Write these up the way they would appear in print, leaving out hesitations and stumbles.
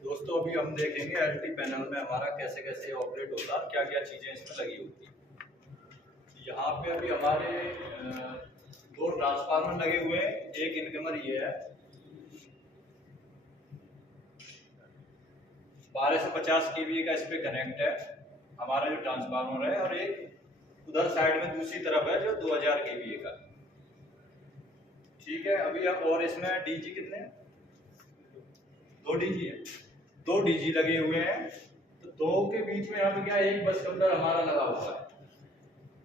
दोस्तों अभी हम देखेंगे एलटी पैनल में हमारा कैसे कैसे ऑपरेट होता है, क्या क्या चीज़ें इसमें लगी होती हैं। यहाँ पे अभी हमारे दो ट्रांसफार्मर लगे हुए हैं। एक इनकमर ये है 12 से 50 kVA का, इस पे कनेक्ट है हमारा जो ट्रांसफार्मर है, और एक उधर साइड में दूसरी तरफ है जो 2000 kVA का। ठीक है, अभी और इसमें डीजी कितने हैं? 2 डीजी है, 2 डीजी लगे हुए हैं। तो दो के बीच में यहाँ पे क्या एक बस कपलर हमारा लगा हुआ है।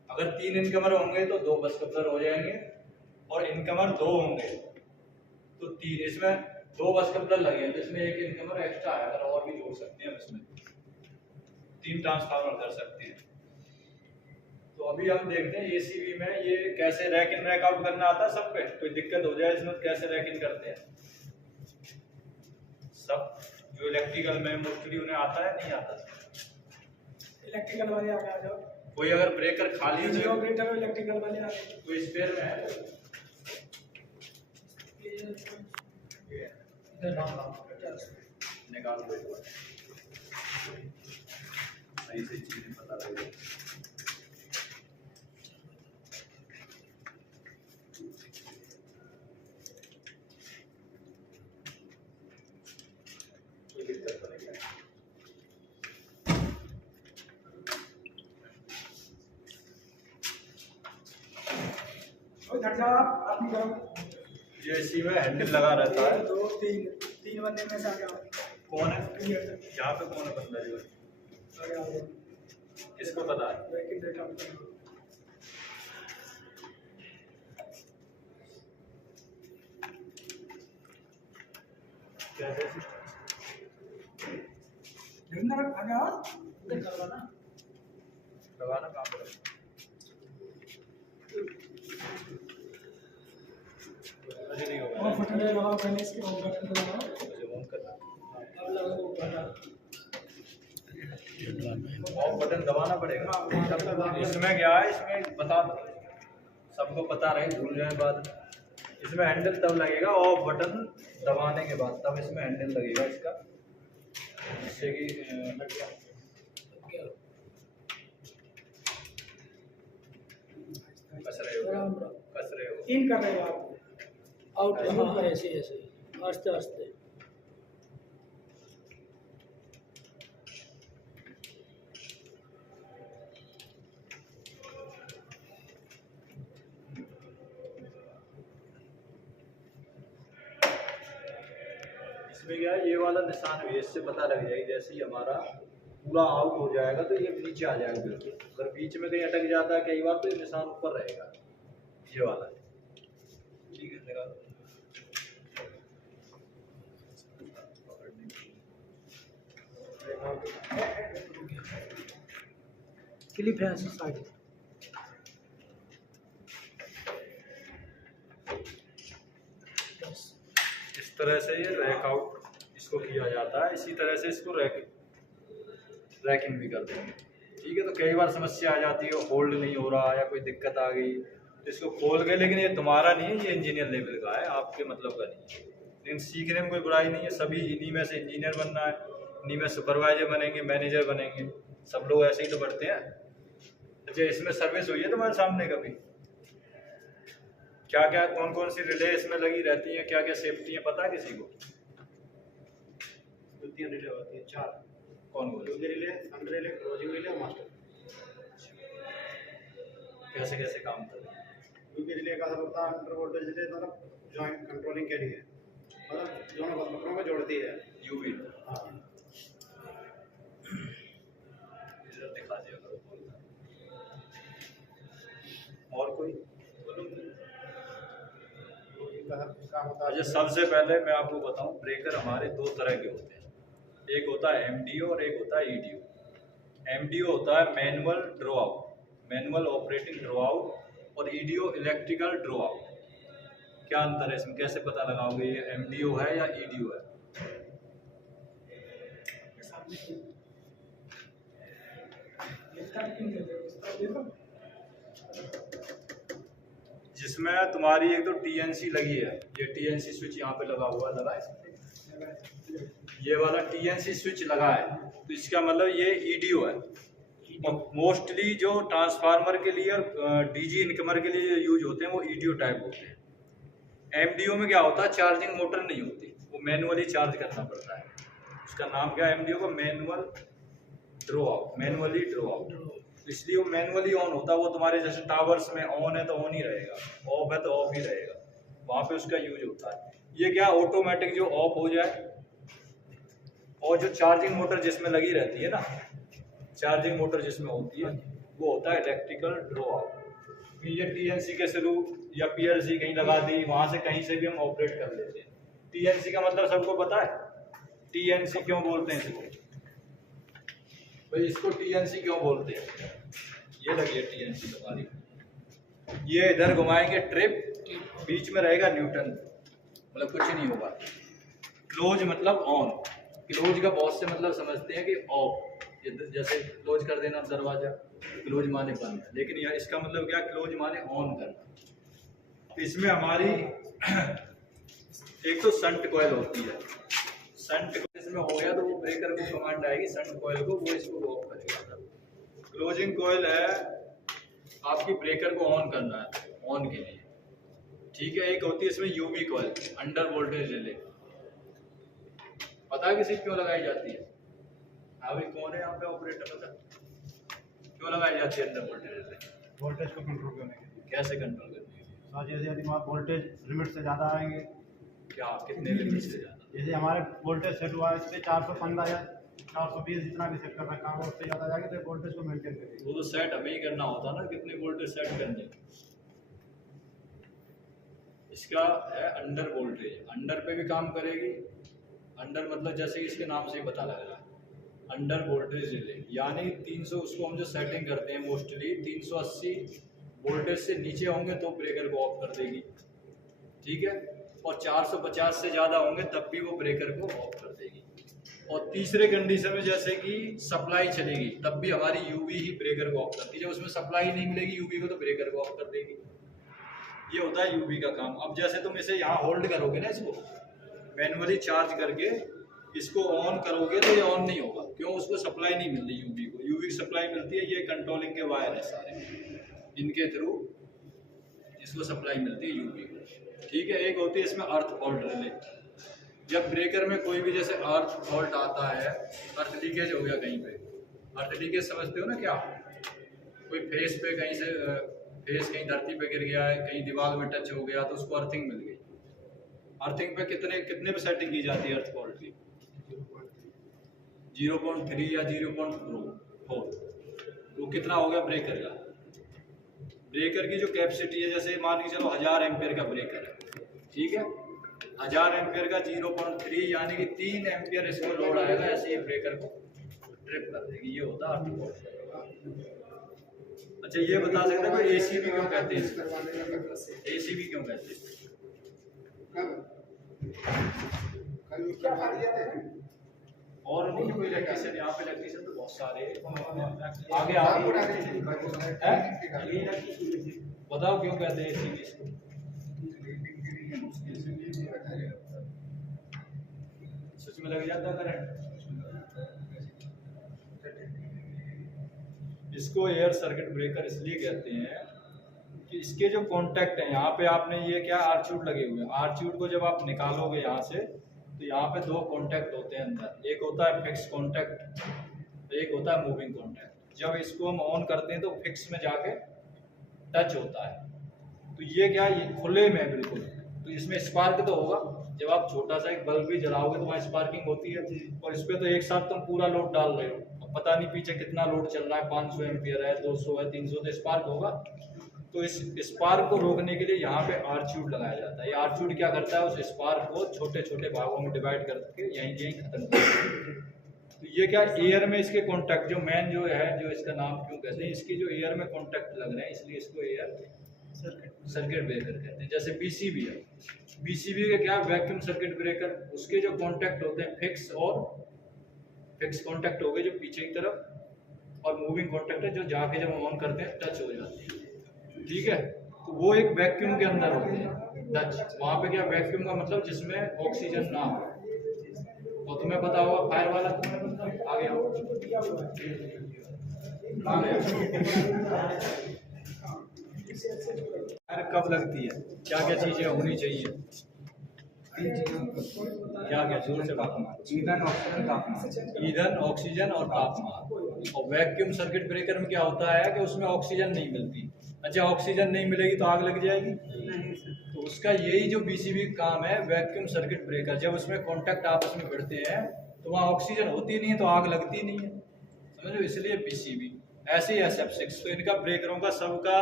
अगर 3 इनकमर होंगे तो 2 बस कपलर हो जाएंगे, और इनकमर 2 होंगे तो 3। इसमें 2 बस कपलर लगे हैं तो इसमें एक इनकमर एक्स्ट्रा है, अगर और भी जोड़ सकते हैं हम इसमें 3 ट्रांसफार्मर कर सकते हैं। तो अभी हम देखते हैं एसीबी में ये कैसे रैक इन रैक आउट करना आता है। सब पे कोई दिक्कत हो जाए इसमें तो कैसे रैक इन करते हैं। सब जो इलेक्ट्रिकल में मोस्टली उन्हें आता है, नहीं आता। इलेक्ट्रिकल वाले आगे आ जाओ। कोई अगर ब्रेकर खाली है तो ऑपरेटर इलेक्ट्रिकल वाले आ जाओ। कोई स्पेयर में है इधर नाम निकाल दो, सही से चीजें पता लगे। कोई दिक्कत तो नहीं है। इधर जा अपनी तरफ। ये इसी में हैंडल लगा रहता है। 2 3 बंदे में से आगे आओ। कौन है यहाँ पे? कौन है बंदा जो आगे आओ। किसको पता है? ब्रेकिंग डेटा बताओ। कैसे देखना आगे आओ। उधर करवाना लगाना कहाँ पर? मुझे नहीं होगा। और फटने लगाओ, पहले इसके ऑन बटन दबाओ। मुझे ऑन करना। अब लगाओ बटन। ऑफ बटन दबाना पड़ेगा। इसमें क्या है, इसमें बता दो, सबको पता रहे, भूल जाए बाद में। इसमें हैंडल तब लगेगा ऑफ बटन दबाने के बाद, तब इसमें हैंडल लगेगा इसका, जिससे कि कस रहे हो इन कर रहे हो आप। आउट हाँ ऐसे ऐसे आस्ते आस्ते। इसमें क्या है, ये वाला निशान भी इससे पता लग जाएगी। जैसे ही हमारा पूरा आउट हो जाएगा तो ये नीचे आ जाएगा बिल्कुल। अगर बीच में कहीं अटक जाता है कई बार तो ये निशान ऊपर रहेगा, ये वाला। ठीक है, लगा दो। क्लिप है साइड। इस तरह से ये रैक आउट इसको किया जाता है। इसी तरह से इसको रैकिंग भी कर देंगे। ठीक है, तो कई बार समस्या आ जाती है, होल्ड नहीं हो रहा या कोई दिक्कत आ गई तो इसको खोल के, लेकिन ये तुम्हारा नहीं है, ये इंजीनियर लेवल का है, आपके मतलब का नहीं है। लेकिन सीखने में कोई बुराई नहीं है, सभी इन्हीं में से इंजीनियर बनना है, इन्हीं में सुपरवाइजर बनेंगे, मैनेजर बनेंगे, सब लोग ऐसे ही तो बढ़ते हैं। अच्छा, इसमें सर्विस हुई है तुम्हारे सामने कभी? क्या क्या कौन कौन सी रिले इसमें लगी रहती हैं, क्या क्या सेफ्टी है, पता है किसी को? 3 रिले होती है, 4। कौन बोले? User relay, under relay, closing relay और मास्टर। कैसे कैसे काम करते हैं? यूजर रिले का मतलब होता है अंडर वोल्टेज रिले, मतलब जॉइंट कंट्रोलिंग के लिए, मतलब दोनों बटनों को जोड़ती है। यूवी हाँ, दिखा दिया करो। और कोई? काम होता है। अच्छा, सबसे पहले मैं आपको बताऊं, ब्रेकर हमारे 2 तरह के होते हैं। एक होता है एमडीओ और एक होता है ईडीओ। एमडीओ होता है manual draw out, manual operating draw out, और ईडीओ इलेक्ट्रिकल ड्रॉ आउट। क्या अंतर है इसमें, कैसे पता लगाओगे ये एमडीओ है या ईडीओ है? जिसमें तुम्हारी एक तो टीएनसी लगी है, ये टीएनसी स्विच यहाँ पे लगा हुआ, लगा है। ये वाला टीएनसी स्विच लगा है तो इसका मतलब ये ईडीओ है। मोस्टली जो ट्रांसफार्मर के लिए और डीजी इनकमर के लिए यूज होते हैं वो ईडीओ टाइप होते हैं। एमडीओ में क्या होता है, चार्जिंग मोटर नहीं होती, वो मैनुअली चार्ज करना पड़ता है। उसका नाम क्या है एमडीओ का, manual draw out, manually draw out. इसलिए वो मैनुअली ऑन होता है। वो तुम्हारे जैसे टावर्स में ऑन है तो ऑन ही रहेगा, ऑफ है तो ऑफ ही रहेगा, वहाँ पे उसका यूज होता है। ये क्या ऑटोमेटिक जो ऑफ हो जाए, और जो चार्जिंग मोटर जिसमें लगी रहती है ना, चार्जिंग मोटर जिसमें होती है वो होता है इलेक्ट्रिकल ड्रॉ आउट। ये टीएनसी के थ्रू या पीएलसी कहीं लगा दी, वहां से कहीं से भी हम ऑपरेट कर लेते हैं। टीएनसी का मतलब सबको पता है, टीएनसी क्यों बोलते हैं इसको भाई, इसको टीएनसी क्यों बोलते हैं? ये लगी है टीएनसी हमारी, ये इधर घुमाएंगे ट्रिप, बीच में रहेगा न्यूटन, मतलब कुछ नहीं होगा। क्लोज मतलब ऑन, क्लोज का बहुत से मतलब समझते हैं कि ऑफ, जैसे क्लोज कर देना दरवाजा, क्लोज माने बंद, लेकिन यह इसका मतलब क्या, क्लोज माने ऑन करना। तो इसमें हमारी एक तो संट कॉइल होती है, संट कॉइल इसमें हो गया तो वो ब्रेकर को कमांड आएगी संट कॉइल को, वो इसको ऑफ करेगा। क्लोजिंग कॉइल है आपकी ब्रेकर को ऑन करना है, ऑन के लिए, ठीक है। एक होती है इसमें UV coil, under voltage relay, पता है किसी क्यों लगाई जाती है? हाँ भाई, कौन है यहाँ पे ऑपरेटर, पता क्यों लगाई जाती है अंडर वोल्टेज रिले? वोल्टेज को कंट्रोल करने के लिए। कैसे कंट्रोल करनी है? जैसे यदि हमारे वोल्टेज लिमिट से ज़्यादा आएंगे, क्या कितने लिमिट से ज़्यादा? जैसे हमारे वोल्टेज सेट हुआ है इस पर 415 या 420 जितना भी सेट कर रखा है, उससे ज़्यादा जाएगा तो वोल्टेज को मेंटेन करेगी। वो तो सेट हमें ही करना होता ना, कितने वोल्टेज सेट करने। इसका है अंडर वोल्टेज, अंडर पे भी काम करेगी। अंडर मतलब जैसे इसके नाम से ही पता लग रहा है, अंडर वोल्टेज रिले, यानी 300, उसको हम जो सेटिंग करते हैं मोस्टली 380 वोल्टेज से नीचे होंगे तो ब्रेकर को ऑफ कर देगी, ठीक है। और 450 से ज़्यादा होंगे तब भी वो ब्रेकर को ऑफ कर देगी। और तीसरे कंडीशन में जैसे कि सप्लाई चलेगी तब भी हमारी यूवी ही ब्रेकर को ऑफ करती है। जब उसमें सप्लाई नहीं मिलेगी यूवी को तो ब्रेकर को ऑफ कर देगी। ये होता है यूवी का काम। अब जैसे तुम इसे यहाँ होल्ड करोगे ना, इसको मैनुअली चार्ज करके इसको ऑन करोगे तो ये ऑन नहीं होगा, क्यों? उसको सप्लाई नहीं मिल रही यूवी को, यूवी की सप्लाई मिलती है, ये कंट्रोलिंग के वायर है सारे, इनके थ्रू इसको सप्लाई मिलती है यूवी को, ठीक है। एक होती है इसमें अर्थ फॉल्ट रिले, जब ब्रेकर में कोई भी जैसे अर्थ फॉल्ट आता है, अर्थ लीकेज हो गया कहीं पे, अर्थ लीकेज समझते हो ना क्या? कोई फेस पे कहीं से फेस कहीं धरती पे गिर गया है, कहीं दीवार में टच हो गया तो उसको अर्थिंग मिल गई। अर्थिंग पे कितने पे सेटिंग की जाती है अर्थ फॉल्ट की? 0.3 या 0.4। तो कितना हो गया ब्रेकर का? ब्रेकर की जो कैपेसिटी है, जैसे मान के चलो 1000 एम्पियर का ब्रेकर है, ठीक है। 1000 एम्पियर का 0.3 यानी कि 3 एम्पियर इसको लोड आएगा, ऐसे ये ब्रेकर को ट्रिप कर देगी। ये होता है अर्थ फॉल्ट। अच्छा, ये बता सकते हो एसीबी क्यों कहते हैं? एसीबी क्यों कहते हैं? और नहीं कोई इलेक्ट्रिशियन, यहाँ पे इलेक्ट्रिशियन तो बहुत सारे आगे बताओ क्यों कहते हैं एसीबी इसको? सच में लग जाता करंट। इसको एयर सर्किट ब्रेकर इसलिए कहते हैं कि इसके जो कॉन्टैक्ट हैं, यहाँ पे आपने ये क्या आर्च्यूट लगे हुए हैं, आर्च्यूट को जब आप निकालोगे यहाँ से तो यहाँ पे 2 कॉन्टैक्ट होते हैं अंदर, एक होता है फिक्स कॉन्टैक्ट, एक होता है मूविंग कॉन्टैक्ट। जब इसको हम ऑन करते हैं तो फिक्स में जाके टच होता है, तो ये क्या, ये खुले में बिल्कुल, तो इसमें स्पार्क तो होगा। जब आप छोटा सा एक बल्ब भी जलाओगे तो वहाँ स्पार्किंग होती है, और इस पर तो एक साथ तुम पूरा लोड डाल रहे हो, अब पता नहीं पीछे कितना लोड चल रहा है, 500 एम्पियर है, 200 है, 300, तो स्पार्क होगा। तो इस स्पार्क को रोकने के लिए यहाँ पे आर्च्यूट लगाया जाता है। ये आर्च्यूट क्या करता है, उस स्पार्क को छोटे छोटे भागों में डिवाइड करके यहीं खत्म करता है। तो ये क्या, एयर में इसके कॉन्टैक्ट जो मेन जो है, जो इसका नाम क्यों कहते हैं, इसके जो एयर में कॉन्टैक्ट लग रहे हैं इसलिए इसको एयर सर्किट ब्रेकर कहते हैं। जैसे बीसीबी है, बीसीबी का क्या, वैक्यूम सर्किट ब्रेकर, उसके जो कॉन्टैक्ट होते हैं फिक्स, और फिक्स कॉन्टैक्ट हो गए जो पीछे की तरफ, और मूविंग कॉन्टैक्ट है जो जाके जब ऑन करते हैं टच हो जाते हैं, ठीक है। तो वो एक वैक्यूम के अंदर होते हैं टच, वहाँ पे क्या, वैक्यूम का मतलब जिसमें ऑक्सीजन ना हो, और तुम्हें तुम्हें पता होगा फायर वाला, तुम्हें आगे आओ। दिया हुआ है। कहाँ गया? फायर कब लगती है, क्या क्या चीजें होनी चाहिए? क्या क्या, जोर से बात मारो। ईंधन, ऑक्सीजन, तापमान। ईंधन, ऑक्सीजन और तापमान। और वैक्यूम सर्किट ब्रेकर में क्या होता है कि उसमें ऑक्सीजन नहीं मिलती। अच्छा, ऑक्सीजन नहीं मिलेगी तो आग लग जाएगी? तो उसका यही जो बीसीबी काम है, वैक्यूम सर्किट ब्रेकर, जब उसमें कॉन्टैक्ट आपस में भिड़ते हैं तो वहाँ ऑक्सीजन होती नहीं है तो आग लगती नहीं है, समझो, इसलिए बीसीबी। ऐसे ही SF6, तो इनका ब्रेकरों का सबका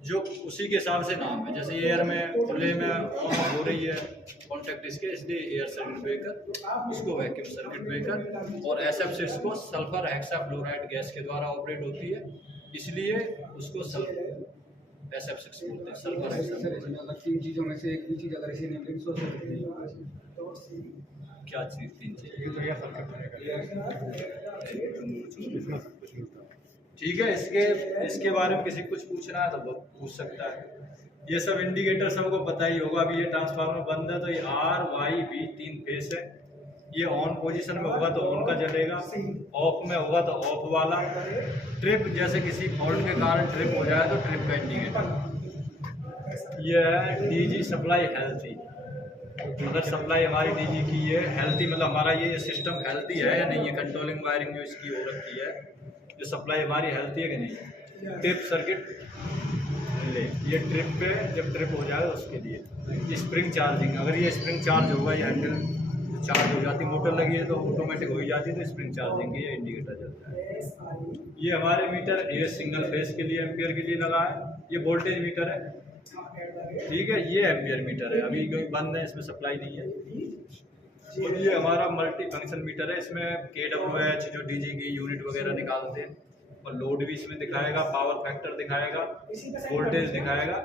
जो उसी के हिसाब से नाम है, जैसे एयर में खुले में ऑन हो रही है कॉन्टैक्ट इसके, इसलिए एयर सर्किट ब्रेकर, उसको वैक्यूम सर्किट ब्रेकर। और SF6 को सल्फर हेक्साफ्लोराइड गैस के द्वारा ऑपरेट होती है, इसलिए उसको SF6 बोलते हैं, सल्फर हेक्साफ्लोराइड। अगर तीन चीजों में से एक भी चीज अगर इसी ने मिली तो क्या चीज, तीन चीज? ठीक है, इसके बारे में किसी कुछ पूछना है तो वो पूछ सकता है। ये सब इंडिकेटर सबको पता ही होगा। अभी ये ट्रांसफार्मर बंद है तो ये R, Y, V 3 फेस है। ये ऑन पोजीशन में होगा तो ऑन का जलेगा, ऑफ में होगा तो ऑफ वाला। ट्रिप, जैसे किसी फॉल्ट के कारण ट्रिप हो जाए तो ट्रिप का इंडिकेटर। ये है DG सप्लाई हेल्थी। अगर सप्लाई हमारी DG की है हेल्थी, मतलब हमारा ये सिस्टम हेल्थी है या नहीं, ये कंट्रोलिंग वायरिंग जो इसकी हो रखी है, जो सप्लाई हमारी हेल्थी है कि नहीं। ट्रिप सर्किट ले, ये ट्रिप पे जब ट्रिप हो जाए उसके लिए स्प्रिंग चार्जिंग, अगर ये स्प्रिंग चार्ज होगा, ये हैंडल चार्ज हो जाती, मोटर लगी है तो ऑटोमेटिक हो ही जाती है, तो स्प्रिंग चार्जिंग की ये इंडिकेटर चलता है। ये हमारे मीटर ये सिंगल फेस के लिए एम्पियर के लिए लगा है, ये वोल्टेज मीटर है, ठीक है। ये एम्पियर मीटर है, अभी कोई बंद है, इसमें सप्लाई नहीं है। और ये हमारा मल्टी फंक्शन मीटर है, इसमें KWH जो DG की यूनिट वगैरह निकालते हैं, और लोड भी इसमें दिखाएगा, पावर फैक्टर दिखाएगा, वोल्टेज दिखाएगा,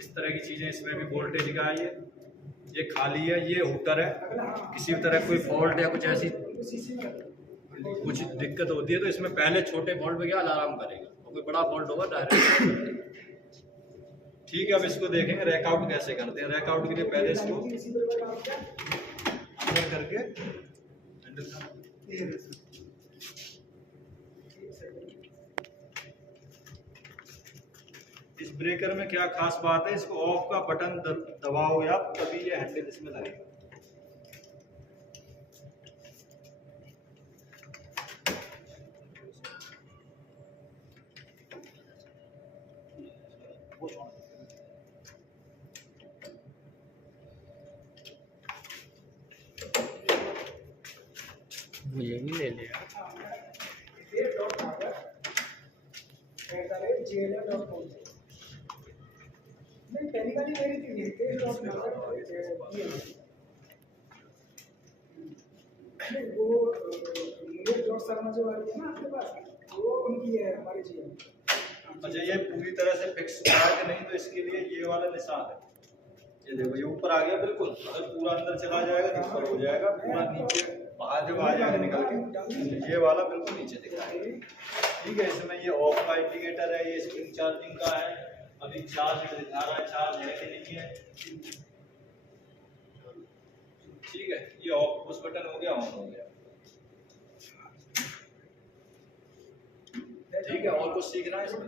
इस तरह की चीज़ें इसमें भी वोल्टेज का है। ये खाली है, ये हुटर है, किसी भी तरह कोई फॉल्ट या कुछ ऐसी कुछ दिक्कत होती है तो इसमें पहले छोटे फॉल्ट पे क्या अलार्म करेगा, और कोई बड़ा फॉल्ट होगा डायरेक्ट। ठीक है, अब इसको देखेंगे रैक आउट कैसे करते हैं। रैक आउट के लिए पहले इसको अंदर करके इस ब्रेकर में क्या खास बात है, इसको ऑफ का बटन दबाओ या तभी ये हैंडल इसमें लगेगा। मुझे भी ले लिया। टेक्निकली मेरी थी वो शर्मा जो वाली है ना आपके पास, वो उनकी है, हमारी जी। अच्छा, ये पूरी तरह से फिक्स हुआ है कि नहीं, तो इसके लिए ये वाला निशान है, ये देखो, ये ऊपर आ गया बिल्कुल। अगर पूरा अंदर चला जाएगा तो ऊपर हो जाएगा, पूरा नीचे बाहर जब आ जाएगा निकल के, ये वाला बिल्कुल नीचे दिखाएगा। ठीक है, इसमें ये ऑफ का इंडिकेटर है, ये स्प्रिंग चार्जिंग का है। अभी चार्ज दिखा रहा है, चार्ज है कि नहीं है। ठीक है, ये ऑफ पुश बटन हो गया, ऑन हो गया। ठीक है, और कुछ सीखना है इसमें?